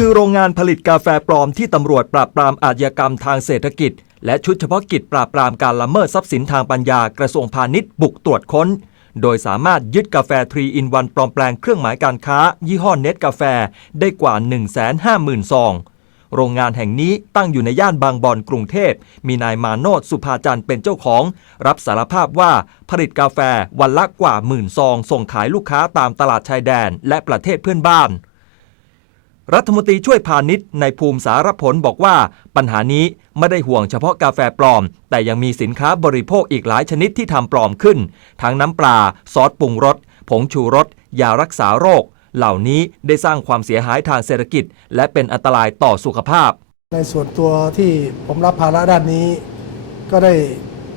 คือโรงงานผลิตกาแฟปลอมที่ตำรวจปราบปรามอาชญากรรมทางเศรษฐกิจ และชุดเฉพาะกิจปราบปรามการละเมิดทรัพย์สินทางปัญญากระทรวงพาณิชย์บุกตรวจค้น โดยสามารถยึดกาแฟ3 in 1ปลอมแปลงเครื่องหมายการค้า ยี่ห้อเน็ตกาแฟได้กว่า 150,000 ซอง โรงงานแห่งนี้ตั้งอยู่ในย่านบางบอนกรุงเทพ มีนายมาโนดสุภาจันทร์เป็นเจ้าของ รับสารภาพว่าผลิตกาแฟวันละกว่าหมื่นซอง ส่งขายลูกค้าตามตลาดชายแดน และประเทศเพื่อนบ้าน รัฐมนตรีช่วยพาณิชย์ในภูมิสารผลบอกว่า ปัญหานี้ไม่ได้ห่วงเฉพาะกาแฟปลอม แต่ยังมีสินค้าบริโภคอีกหลายชนิดที่ทำปลอมขึ้น ทั้งน้ำปลา ซอสปรุงรส ผงชูรส ยารักษาโรค เหล่านี้ได้สร้างความเสียหายทางเศรษฐกิจ และเป็นอันตรายต่อสุขภาพ ในส่วนตัวที่ผมรับภาระด้านนี้ ก็ได้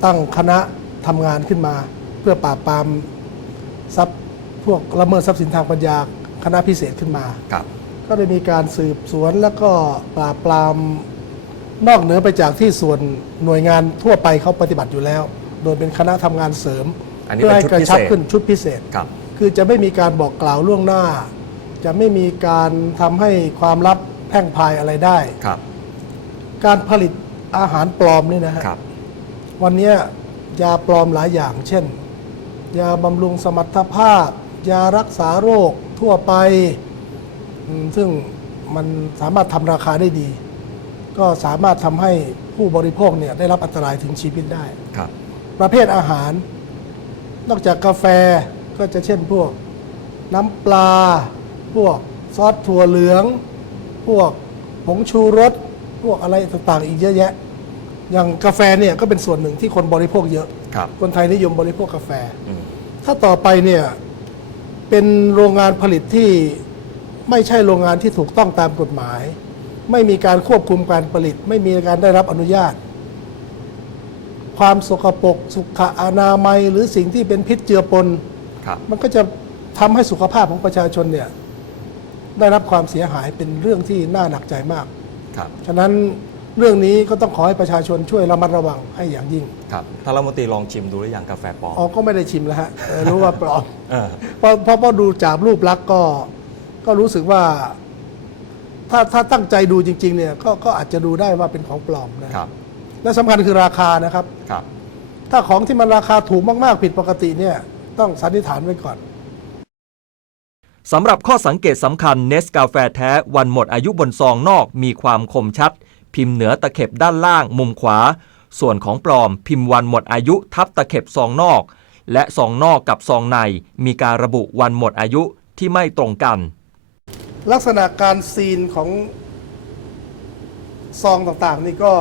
ตั้งคณะทำงานขึ้นมา เพื่อปราบปรามทรัพย์พวกละเมิดทรัพย์สินทางปัญญาคณะพิเศษขึ้นมาครับ ก็ได้มีการสืบสวนแล้วก็ปราบปรามนอกเหนือไปจากที่ส่วนหน่วยงานทั่วไปเขาปฏิบัติอยู่แล้ว โดยเป็นคณะทำงานเสริมอันนี้เพื่อให้เป็นกระชุดพิชับเศษขึ้นชุดพิเศษครับคือจะไม่มีการบอกกล่าวล่วงหน้า จะไม่มีการทำให้ความลับแพร่งพรายอะไรได้ครับ การผลิตอาหารปลอมนี่นะฮะครับวันเนี้ยยาปลอมหลายอย่าง เช่น ยาบำรุงสมรรถภาพ ยารักษาโรคทั่วไปอืม ซึ่งมันสามารถทำราคาได้ดี ก็สามารถทำให้ผู้บริโภคเนี่ยได้รับอันตรายถึงชีวิตได้ ครับ ประเภทอาหาร นอกจากกาแฟก็จะเช่นพวกน้ำปลา พวกซอสถั่วเหลือง พวกผงชูรส พวกอะไรต่างๆ อีกเยอะแยะ อย่างกาแฟเนี่ยก็เป็นส่วนหนึ่งที่คนบริโภคเยอะ ครับ คนไทยนิยมบริโภคกาแฟ อืม ถ้าต่อไปเนี่ยเป็นโรงงานผลิตที่ ไม่ใช่โรงงานที่ถูกต้องตามกฎหมาย ไม่มีการควบคุมการผลิต ไม่มีการได้รับอนุญาต ความสกปรกสุขอนามัย หรือสิ่งที่เป็นพิษเจือปนครับมันก็จะทำให้สุขภาพของประชาชนเนี่ยได้รับความเสียหายเป็นเรื่องที่น่าหนักใจมากครับฉะนั้นเรื่องนี้ก็ต้องขอให้ประชาชนช่วยระมัดระวังให้อย่างยิ่งครับท่านรัฐมนตรีลองชิมดูหรือยังกาแฟปลอมอ๋อก็ไม่ได้ชิมแล้วฮะเออรู้ว่าปลอมเออเพราะเพราะเพราะดูจากรูปลักษณ์ก็ ก็รู้สึกว่า ถ้าถ้าตั้งใจดูจริง ๆ เนี่ยก็ก็อาจจะดูได้ว่าเป็นของปลอมนะ ครับ และสำคัญคือราคานะครับ ครับ ถ้าของที่มันราคาถูกมากๆผิดปกติเนี่ย ต้องสันนิษฐานไว้ก่อน สำหรับข้อสังเกตสำคัญเนสกาแฟแท้วันหมดอายุบนซองนอกมีความคมชัด พิมพ์เหนือตะเข็บด้านล่างมุมขวา ส่วนของปลอมพิมพ์วันหมดอายุทับตะเข็บซองนอก และซองนอกกับซองในมีการระบุวันหมดอายุที่ไม่ตรงกัน ลักษณะการซีนของซองต่างๆ นี่ก็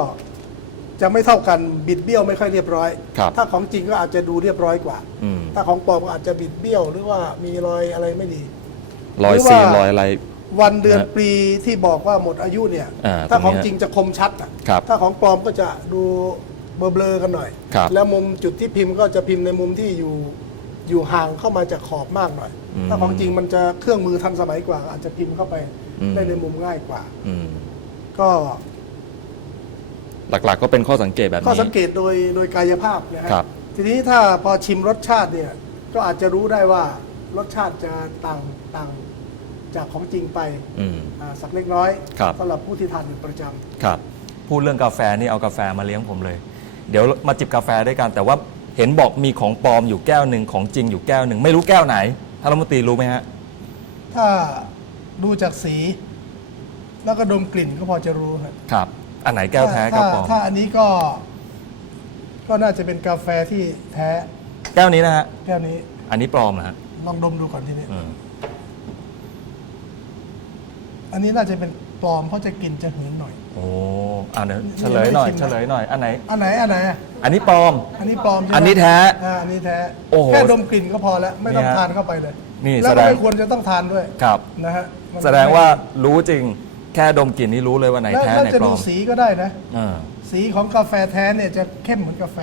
จะไม่เท่ากันบิดเบี้ยวไม่ค่อยเรียบร้อย ครับถ้าของจริงก็อาจจะดูเรียบร้อยกว่า อืม ถ้าของปลอมก็อาจจะบิดเบี้ยว หรือว่ามีรอยอะไรไม่ดี รอยหรือซีนว่ารอยอะไร วันเดือนนะปีที่บอกว่าหมดอายุเนี่ย อ่าถ้าตขรองงเนี้ยจริงจะคมชัดอะครับถ้าของปลอมก็จะดูเบลอๆกันหน่อย ครับ แล้วมุมจุดที่พิมพ์ก็จะพิมพ์ในมุมที่อยู่ อยู่ห่างเข้ามาจากขอบมากหน่อย อืมถ้าของจริงมันจะเครื่องมือทันสมัยกว่า อาจจะพิมพ์เข้าไปอืม ได้ในมุมง่ายกว่า อืมก็หลักๆก็เป็นข้อสังเกตแบบข้อนี้สังเกตโดยโดยกายภาพนะฮะครับ ทีนี้ถ้าพอชิมรสชาติเนี่ย ก็อาจจะรู้ได้ว่ารสชาติจะต่างต่างจากของจริงไปอืม อ่าสักเล็กน้อยครับ สำหรับผู้ที่ทานอยู่ประจำ ครับ พูดเรื่องกาแฟนี่เอากาแฟมาเลี้ยงผมเลย เดี๋ยวมาจิบกาแฟด้วยกัน แต่ว่า เห็นบอกมีของปลอมอยู่แก้วหนึ่งของจริงอยู่แก้วหนึ่งไม่รู้แก้วไหนท่านรัฐมนตรีรู้ไหมฮะ ถ้าดูจากสี แล้วก็ดมกลิ่นก็พอจะรู้ครับครับ อันไหนแก้วแท้แก้วปลอมถ้าถ้าอันนี้ก็ ก็น่าจะเป็นกาแฟที่แท้แก้วนี้นะฮะแก้วนี้อันนี้ปลอมนะฮะลองดมดูก่อนทีนี้ อืมอันนี้น่าจะเป็น ปลอมเพราะจะกลิ่นจะหืนหน่อย โอ้อ่าเดี๋ยวเฉลยหน่อยยังไม่ได้ชิมนะเฉลยหน่อยอันไหน อันไหนอันไหนอะอันนี้ปลอม อันนี้ปลอมใช่ไหมอันนี้แท้อ่าอันนี้แท้โอ้โหแค่ดมกลิ่นก็พอแล้วไม่ต้องนี่ฮะทานเข้าไปเลยนี่แล้วแสดก็ง ไม่ควรจะต้องทานด้วยครับ นะฮะมันแสดงว่ารู้จริงแค่ดมกลิ่นนี่รู้เลยว่าไหนแล้วแท้แล้วไหนจะปลดูอมสีก็ได้นะอ่าสีของกาแฟแท้เนี่ยจะเข้มเหมือนกาแฟ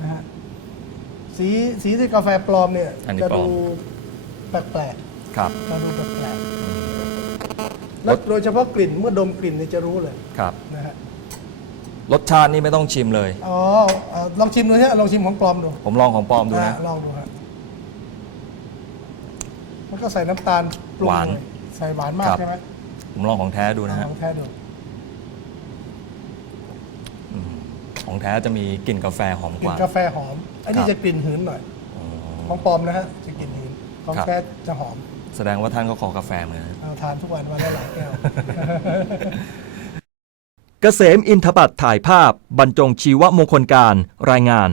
นะฮะสีสีที่กาแฟปลอมเนี่ยอันนี้จะปลอดูมแปลกครับ ๆจะดูแปลกๆ แล้วโดยเฉพาะกลิ่นเมื่อดมกลิ่นเนี่ยจะรู้เลยครับนะฮะรสชาตินี่ไม่ต้องชิมเลย อ๋อเอ่อลองชิมดูฮะลองชิมของปลอมดูผมลองของปลอมดูนะอ่ลองดูฮะมันก็ใส่น้ำตาลปรุงหวานเลยใส่หวานมากครับ ใช่ไหมผมลองของแท้ดูนะฮะของแท้ดูอืมของแท้จะมีกลิ่นกาแฟหอมกกลิ่นว่ากาแฟหอม อันนี้ครับจะกลิ่นหืนหน่อยอ๋อของปลอมนะฮะจะกลิ่นหืน ของครับ แท้จะหอม แสดงว่าท่านก็คอกาแฟเหมือนกันนะเอาทานทุกวันวันละหลายแก้ว เกษมอินทปัตย์ถ่ายภาพ บรรจงชีวมงคลการ รายงาน